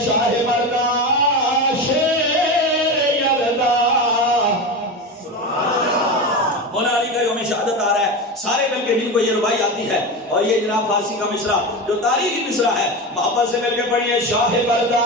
شاہ مردہ شیر یلدہ مولا علی کا یوم شہادت آ رہا ہے، سارے مل کے جن کو یہ ربائی آتی ہے، اور یہ جناب فارسی کا مصرع جو تاریخی مصرع ہے، محبت سے مل کے پڑھیے شاہ مردہ